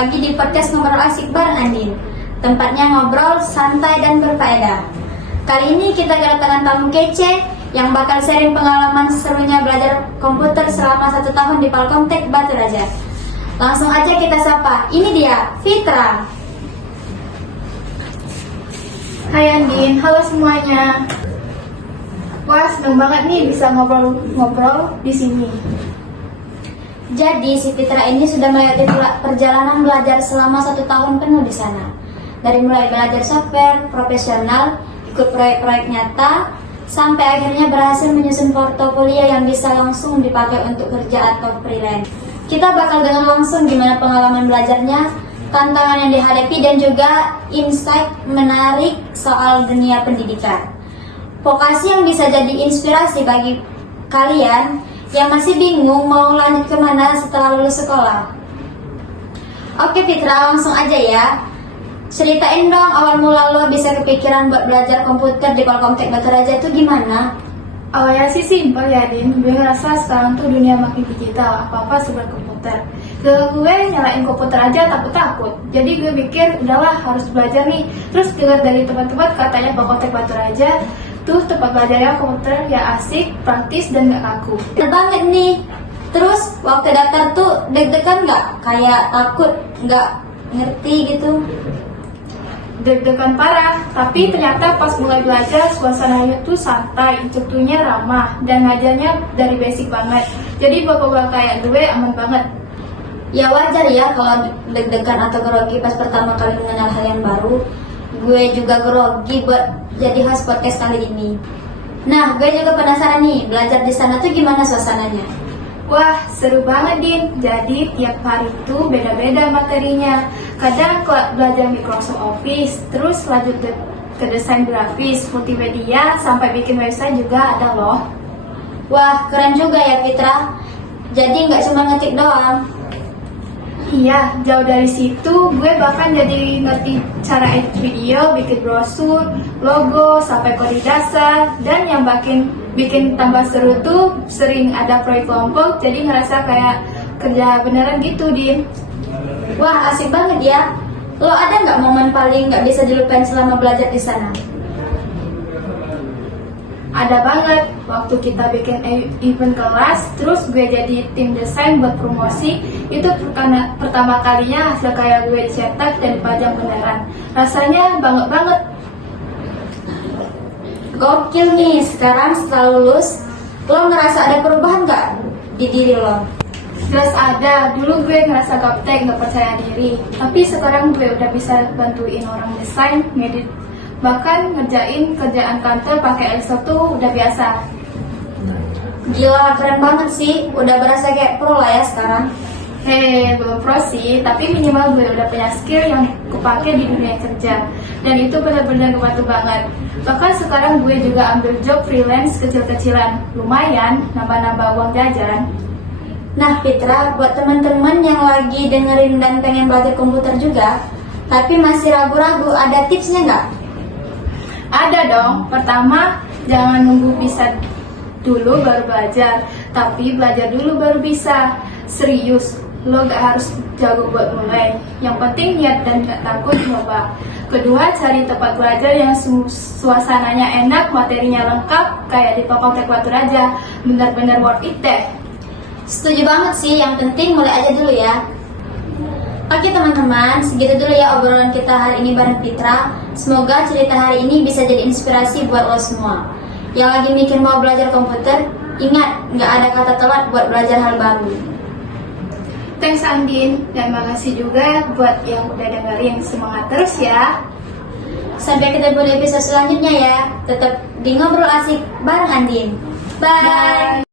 lagi di podcast Ngobrol Asik bareng Andin. Tempatnya ngobrol, santai, dan berfaedah. Kali ini kita kedatangan tamu kece yang bakal sharing pengalaman serunya belajar komputer selama 1 tahun di Palkomtek Batu Raja. Langsung aja kita sapa, ini dia, Fitra. Hai Andin, halo semuanya. Wah, seneng banget nih bisa ngobrol-ngobrol di sini. Jadi, si Fitra ini sudah melewati perjalanan belajar selama 1 tahun penuh di sana. Dari mulai belajar software, profesional, ikut proyek-proyek nyata, sampai akhirnya berhasil menyusun portofolio yang bisa langsung dipakai untuk kerja atau freelance. Kita bakal dengar langsung gimana pengalaman belajarnya, tantangan yang dihadapi, dan juga insight menarik soal dunia pendidikan. Vokasi yang bisa jadi inspirasi bagi kalian yang masih bingung mau lanjut kemana setelah lulus sekolah. Oke Fitra, langsung aja ya. Ceritain dong awal mula lo bisa kepikiran buat belajar komputer di Palkomtek Batu Raja itu gimana? Awalnya sih simpel ya Din, gue ngerasa sekarang tuh dunia makin digital, apa-apa serba komputer. Gue nyalain komputer aja takut-takut, jadi gue mikir udahlah harus belajar nih. Terus dengar dari teman-teman katanya Palkomtek Batu Raja tuh tempat belajarnya komputer ya asik, praktis, dan gak kaku. Bener banget nih. Terus waktu daftar tuh deg-degan gak? Kayak takut gak ngerti gitu? Deg-degan parah, tapi ternyata pas mulai belajar suasananya tuh santai, instrukturnya ramah, dan ngajarnya dari basic banget. Jadi bapak-bapak kayak gue aman banget. Ya wajar ya kalau deg-degan atau grogi pas pertama kali mengenal hal yang baru. Gue juga grogi buat jadi host podcast kali ini. Nah, gue juga penasaran nih, belajar di sana tuh gimana suasananya? Wah, seru banget Din. Jadi tiap hari tuh beda-beda materinya. Kadang belajar Microsoft Office, terus lanjut ke desain grafis, multimedia, sampai bikin website juga ada loh. Wah, keren juga ya Fitra. Jadi nggak cuma ngetik doang. Iya, jauh dari situ gue bahkan jadi ngerti cara edit video, bikin brosur, logo, sampai kode dasar. Dan yang bikin tambah seru tuh sering ada proyek kelompok, jadi ngerasa kayak kerja beneran gitu, Din. Wah, asik banget ya. Lo ada nggak momen paling nggak bisa dilupain selama belajar di sana? Ada banget, waktu kita bikin event kelas, terus gue jadi tim desain buat promosi. Itu pertama kalinya hasil kayak gue dicetak dan dipajang beneran. Rasanya banget. Gokil nih, sekarang setelah lulus, lo ngerasa ada perubahan nggak di diri lo? Jelas ada, dulu gue ngerasa gaptek, gak percaya diri. Tapi sekarang gue udah bisa bantuin orang desain, ngedit, bahkan ngerjain kerjaan kantor pakai Excel tuh udah biasa. Gila, keren banget sih. Udah berasa kayak pro lah ya sekarang. Belum pro sih, tapi minimal gue udah punya skill yang kepake di dunia kerja. Dan itu benar-benar ngebantu banget. Bahkan sekarang gue juga ambil job freelance kecil-kecilan. Lumayan, nambah-nambah uang jajan. Nah Fitra, buat teman-teman yang lagi dengerin dan pengen belajar komputer juga, tapi masih ragu-ragu, ada tipsnya nggak? Ada dong. Pertama, jangan nunggu bisa dulu baru belajar, tapi belajar dulu baru bisa. Serius, lo gak harus jago buat mulai. Yang penting niat dan gak takut coba. Kedua, cari tempat belajar yang suasananya enak, materinya lengkap, kayak di Palkomtek Batu Raja. Benar-benar worth it deh. Setuju banget sih, yang penting mulai aja dulu ya. Oke teman-teman, segitu dulu ya obrolan kita hari ini bareng Fitra. Semoga cerita hari ini bisa jadi inspirasi buat lo semua. Yang lagi mikir mau belajar komputer, ingat, nggak ada kata telat buat belajar hal baru. Thanks Andin, dan makasih juga buat yang udah dengerin. Semangat terus ya. Sampai ketemu di episode selanjutnya ya. Tetap di Ngobrol Asik bareng Andin. Bye.